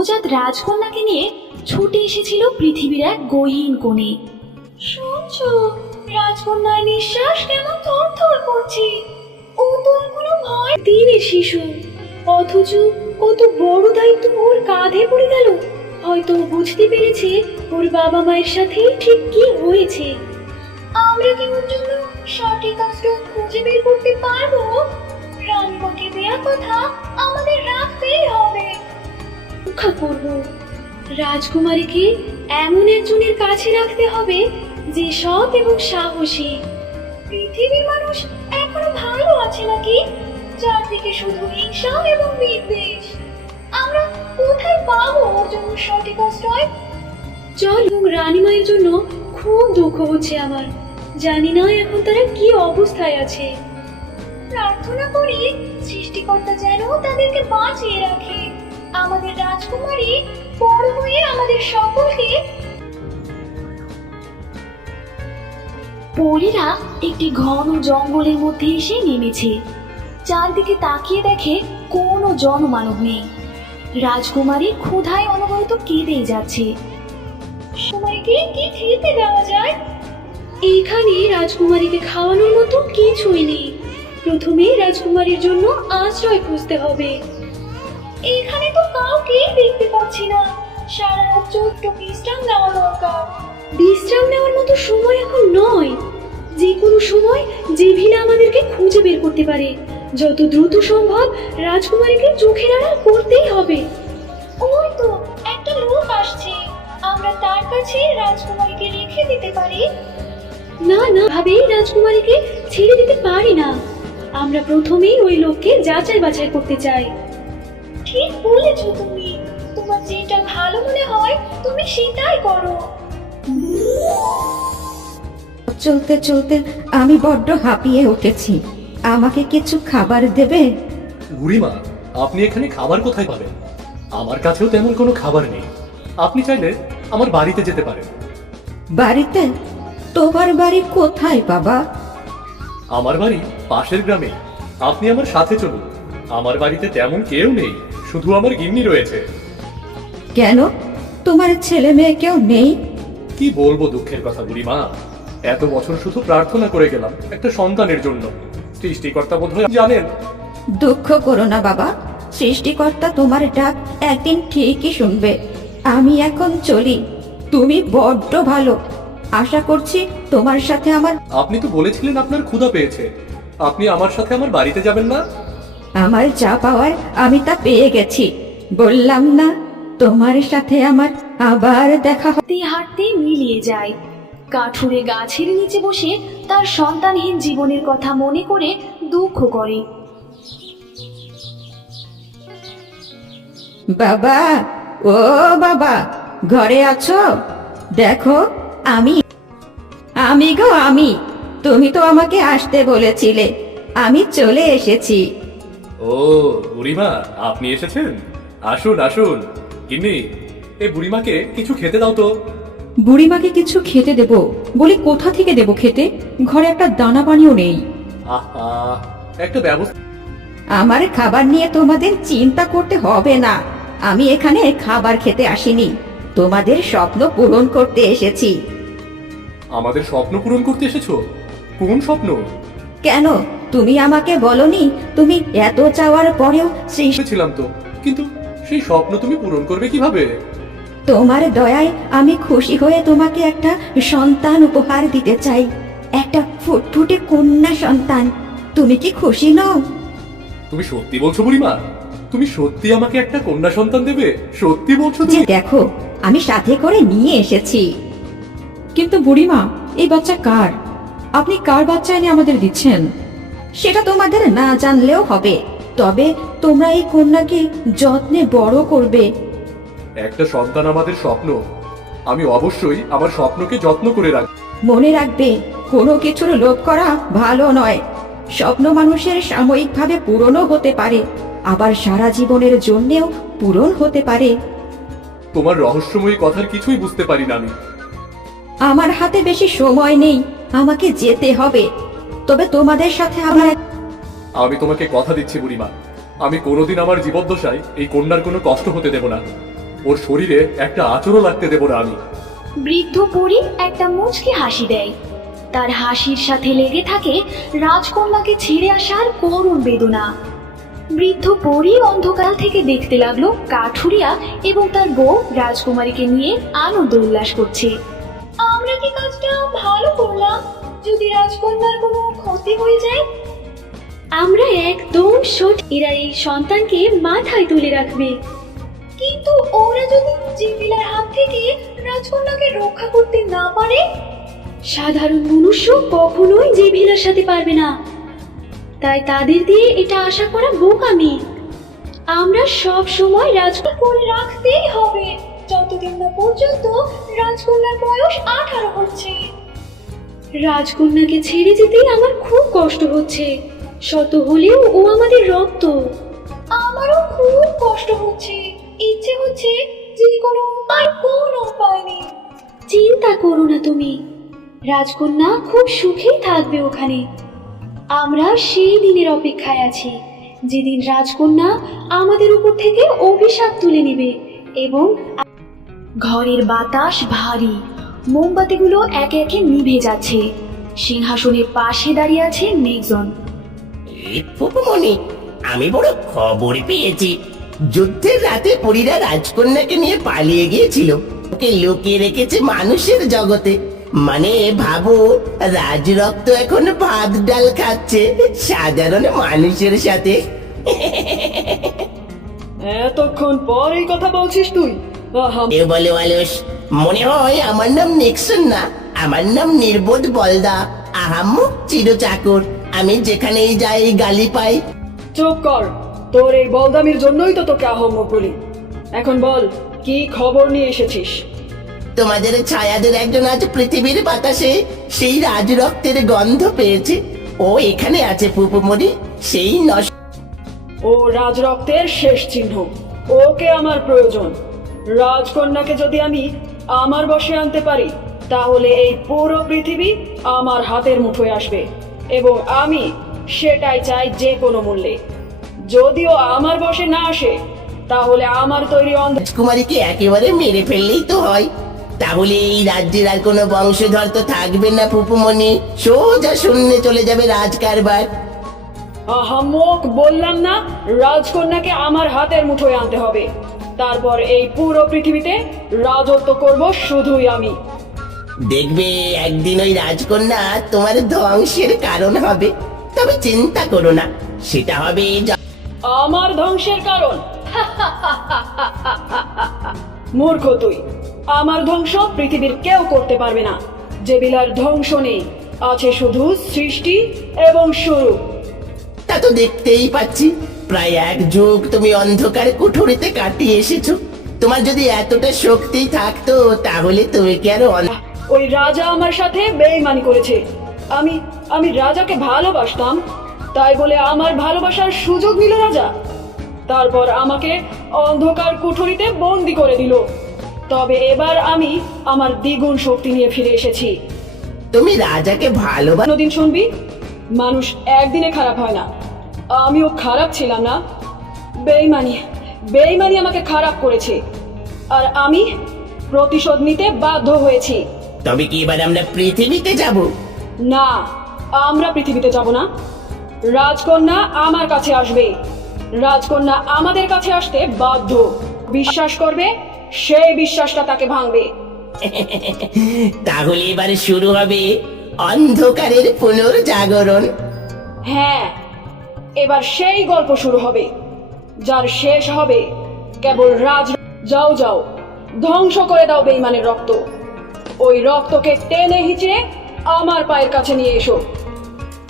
নবজাত রাজকন্যাকে নিয়ে ছুটে এসেছিল পৃথিবীর এক গহীন কোণে। শুনছো, রাজকন্যার নিঃশ্বাস কেমন থরথর করছে। ও তো এখনো ভয় দিনের শিশু, অথচ কত বড় দায়িত্ব ওর কাঁধে পড়ে গেল। হয়তো ও বুঝতে পেরেছে ওর বাবা মায়ের সাথে ঠিক কি হয়েছে। আমরা কি ওর জন্য সঠিক আশ্রয় খুঁজে বের করতে পারবো? রানীমাকে দেয়া কথা আমাদের রাখতেই হবে। রক্ষা করব রাজকুমারীকে এমন একজনের কাছে রাখতে হবে যে সৎ এবং সাহসী। পৃথিবীর মানুষ এখনো ভালো আছে নাকি? চারদিকে শুধু হিংসা এবং বিদ্বেষ। আমরা কোথায় পাবো ওর জন্য সঠিক আশ্রয়? চল, এবং রানীমায়ের জন্য খুব দুঃখ হচ্ছে আমার। জানি না এখন তারা কি অবস্থায় আছে। প্রার্থনা করি সৃষ্টিকর্তা যেন তাদেরকে বাঁচিয়ে রাখে। আমাদের রাজকুমারী বড় হয়ে আমাদের সকলকে। পরীরা একটি ঘন জঙ্গলের মধ্যে এসে নেমেছে। চারদিকে তাকিয়ে দেখে কোনো জনমানব নেই। রাজকুমারী ক্ষুধায় অনবরত কেঁদেই যাচ্ছে। কুমারীকে কি খেতে দেওয়া যায়? এখানে রাজকুমারীকে খাওয়ানোর মতো কিছুই নেই। প্রথমে রাজকুমারীর জন্য আশ্রয় খুঁজতে হবে। এখানে তো কাউকেই দেখতে পাচ্ছি না। সারা রাত ছোট্ট বিশ্রাম নেওয়া দরকার। বিশ্রাম নেওয়ার মতো সময় এখন নয়। যে কোনো সময় জেভিলা আমাদেরকে খুঁজে বের করতে পারে। যত দ্রুত সম্ভব রাজকুমারীকে চোখের আড়াল করতেই হবে। ওই তো একটা লোক আসছে। আমরা তার কাছে রাজকুমারীকে রেখে দিতে পারি। না না, ভাবেই রাজকুমারীকে ছেড়ে দিতে পারি না। আমরা প্রথমেই ওই লোককে যাচাই বাছাই করতে চাই। ঠিক বলেছো তুমি। তোমার যেটা ভালো মনে হয় তুমি সেটাই করো। চলতে চলতে আমি বড্ড হাঁপিয়ে উঠেছি। আমাকে কিছু খাবার দেবে? বুড়িমা, আপনি এখানে খাবার কোথায় পাবেন? আমার কাছেও তেমন কোনো খাবার নেই। আপনি চাইলে আমার বাড়িতে যেতে পারেন। বাড়িতে? তোমার বাড়ি কোথায় বাবা? আমার বাড়ি পাশের গ্রামে। আপনি আমার সাথে চলুন। আমার বাড়িতে তেমন কেউ নেই, শুধু আমার গিন্নি রয়েছে। কেন, তোমার ছেলে মেয়ে কেউ নেই? কি বলবো দুঃখের কথা বুড়িমা। এত বছর শুধু প্রার্থনা করে গেলাম একটা সন্তানের জন্য। সৃষ্টিকর্তা বোধহয় জানেন। দুঃখ করো না বাবা, সৃষ্টিকর্তা তোমার ডাক একদিন ঠিকই শুনবে। আমি এখন চলি। তুমি বড্ড ভালো। আশা করছি তোমার সাথে আমার। আপনি তো বলেছিলেন আপনার ক্ষুধা পেয়েছে। আপনি আমার সাথে আমার বাড়িতে যাবেন না? আমার যা পাওয়ার আমি তা পেয়ে গেছি। বললাম না তোমার সাথে আমার আবার দেখা হবে। হাঁটতে হাঁটতে মিলিয়ে যায়। কাঠুরে গাছের নিচে বসে তার সন্তানহীন জীবনের কথা মনে করে দুঃখ করে। বাবা, ও বাবা, ঘরে আছো? দেখো আমি আমি গো আমি। তুমি তো আমাকে আসতে বলেছিলে, আমি চলে এসেছি। ও বুড়িমা, আপনি এসেছেন? আসুন আসুন। গিন্নি, এই বুড়িমাকে কিছু খেতে দাও তো। বুড়িমাকে কিছু খেতে দেব বলে কোথা থেকে দেব খেতে? ঘরে একটা দানা পানিও নেই। আহা, একটা ব্যবস্থা। আমার খাবার নিয়ে তোমাদের চিন্তা করতে হবে না। আমি এখানে খাবার খেতে আসিনি, তোমাদের স্বপ্ন পূরণ করতে এসেছি। আমাদের স্বপ্ন পূরণ করতে এসেছো? কোন স্বপ্ন? কেন, তুমি আমাকে বলনি তুমি এত চাওয়ার পরেও ছিলাম তো, কিন্তু সেই স্বপ্ন তুমি পূরণ করবে কিভাবে? তোমার দয়ায় আমি খুশি হয়ে তোমাকে একটা সন্তান উপহার দিতে চাই। একটা ফুটফুটে কন্যা সন্তান। তুমি কি খুশি নও? তুমি সত্যি বলছো বুড়িমা? তুমি সত্যি আমাকে একটা কন্যা সন্তান দেবে? সত্যি বলছো যে তুমি? দেখো, আমি সাথে করে নিয়ে এসেছি। কিন্তু বুড়িমা, এই বাচ্চা কার? আপনি কার বাচ্চা এনে আমাদের দিচ্ছেন? সেটা তোমাদের না জানলেও হবে। তবে তোমরা এই কন্যাকে যত্নে বড় করবে। একটা সন্তান আমাদের স্বপ্ন। আমি অবশ্যই আমার স্বপ্নকে যত্ন করে রাখবো। মনে রাখবে, কোনো কিছুর লোভ করা ভালো নয়। স্বপ্ন মানুষের সাময়িকভাবে পূরণও হতে পারে, আবার সারা জীবনের জন্যেও পূরণ হতে পারে। তোমার রহস্যময়ী কথার কিছুই বুঝতে পারি না আমি। আমার হাতে বেশি সময় নেই, আমাকে যেতে হবে। তবে তোমাদের সাথে আমার আমি তোমাকে কথা দিচ্ছি বুড়িমা, আমি কোনোদিন আমার জীবদ্দশায় এই কন্যার কোনো কষ্ট হতে দেব না। ওর শরীরে একটা আঁচড়ও লাগতে দেবো না আমি। বৃদ্ধ পরী একটা মুচকি হাসি দেয়। তার হাসির সাথে লেগে থাকে রাজকন্যাকে ছেড়ে আসার করুণ বেদনা। বৃদ্ধ পরী অন্ধকার থেকে দেখতে লাগলো কাঠুরিয়া এবং তার বউ রাজকুমারীকে নিয়ে আনন্দ উল্লাস করছে। আমরা কি কাজটা ভালো করলাম? যদি রাজকন্যার কোনো ক্ষতি হয়ে যায়? আমরা একদম সঠিক। এরা এই সন্তানকে মাথায় তুলে রাখবে। কিন্তু ওরা যদি জিপিলার হাত থেকে রাজকন্যাকে রক্ষা করতে না পারে? সাধারণ মনুষ্য কখনোই জিপিলার সাথে পারবে না। তাই তাদের দিয়ে এটা আশা করা বোকামি। আমরা সব সময় রাজকন্যা করে রাখতেই হবে যতদিন না পর্যন্ত রাজকন্যার বয়স 18 হচ্ছে। রাজকন্যাকে ছেড়ে যেতেই আমার খুব কষ্ট হচ্ছে। শত হলেও ও আমাদের রক্ত। আমারও খুব কষ্ট হচ্ছে। ইচ্ছে হচ্ছে যে কোনো উপায় নেই। চিন্তা করো না তুমি, রাজকন্যা খুব সুখেই থাকবে ওখানে। আমরা সেই দিনের অপেক্ষায় আছি যেদিন রাজকন্যা আমাদের উপর থেকে অভিশাপ তুলে নেবে। এবং ঘরের বাতাস ভারী, মোমবাতিগুলো একে একে নিভে যাচ্ছে। সিংহাসনের পাশে দাঁড়িয়ে আছে মেঘজন। ফুপুমণি, আমি বড় খবর পেয়েছি। যুদ্ধের রাতে পরীরা রাজকন্যাকে নিয়ে পালিয়ে গিয়েছিল। ওকে লুকিয়ে রেখেছে মানুষের জগতে। মানে ভাবো, রাজরক্ত এখন ভাত ডাল খাচ্ছে সাধারণ মানুষের সাথে। এতক্ষণ পর এই কথা বলছিস তুই? এ বলে অলস, মনে হয় আমার নাম নিক্সন না, আমার নাম নির্বোধ বলদা, আহাম্মক চিরচাকর। আমি যেখানেই যাই গালি পাই। চুপ কর, তোর এই বলদামির জন্যই তো তোকে আহম্মক বলি। এখন বল, কি খবর নিয়ে এসেছিস? তোমাদের ছায়াদের একজন আজ পৃথিবীর বাতাসে সেই রাজরক্তের গন্ধ পেয়েছে। ও এখানে আছে ফুপুমণি, সেই নষ্ট। ও রাজরক্তের শেষ চিহ্ন। ওকে আমার প্রয়োজন। রাজকন্যাকে যদি আমি আমার বশে আনতে পারি তাহলে এই পুরো পৃথিবী আমার হাতের মুঠোয় আসবে, এবং আমি সেটাই চাই যে কোনো মূল্যে। যদিও আমার বশে না আসে তাহলে আমার তৈরি রাজকুমারীকে একেবারে মেরে ফেললেই তো হয়। তাহলে এই রাজ্যের আর কোনো বংশধর তো থাকবে না ফুপুমণি, সোজা শূন্যে চলে যাবে রাজকারবার। আহাম্মক বললাম না, রাজকন্যাকে আমার হাতের মুঠোয় আনতে হবে। তারপর এই পুরো পৃথিবীতে রাজত্ব করব শুধুই আমি। দেখবে একদিন ওই রাজকন্যা তোমার ধ্বংসের কারণ হবে। তবে চিন্তা করো না, সেটা হবে আমার ধ্বংসের কারণ? মূর্খ তুই। আমার ধ্বংস পৃথিবীর কেউ করতে পারবে না। যে বিলার ধ্বংস নেই, আছে শুধু সৃষ্টি এবং শুরু। তা তো দেখতেই পাচ্ছি। প্রায় 1 যুগ তুমি অন্ধকার কুঠুরিতে কাটিয়ে এসেছো। তোমার যদি এতটা শক্তি থাকতো তাহলে তুমি কি আরো ওই রাজা আমার সাথে বেইমানি করেছে। আমি রাজাকে ভালোবাসতাম, তাই বলে আমার ভালোবাসার সুযোগ নিল রাজা। তারপর আমাকে অন্ধকার কুঠুরিতে বন্দি করে দিল। তবে এবার আমি আমার দ্বিগুণ শক্তি নিয়ে ফিরে এসেছি। তুমি রাজাকে ভালোবাসো? কোনদিন শুনবি, মানুষ একদিনে খারাপ হয় না। আমিও খারাপ ছিলাম না। বেইমানি আমাকে খারাপ করেছে, আর আমি প্রতিশোধ নিতে বাধ্য হয়েছি। তবে কি এবার আমরা পৃথিবীতে যাব? না, আমরা পৃথিবীতে যাব না। রাজকন্যা আমার কাছে আসবে। রাজকন্যা আমাদের কাছে আসতে বাধ্য। বিশ্বাস করবে, সেই বিশ্বাসটা তাকে ভাঙবে। তাহলে এবারে শুরু হবে অন্ধকারের পুনর্জাগরণ। হ্যাঁ, এবার সেই গল্প শুরু হবে যার শেষ হবে কেবল রাজ। যাও যাও, ধ্বংস করে দাও বেঈমানের রক্ত। ওই রক্তকে টেনে হিচড়ে আমার পায়ের কাছে নিয়ে এসো।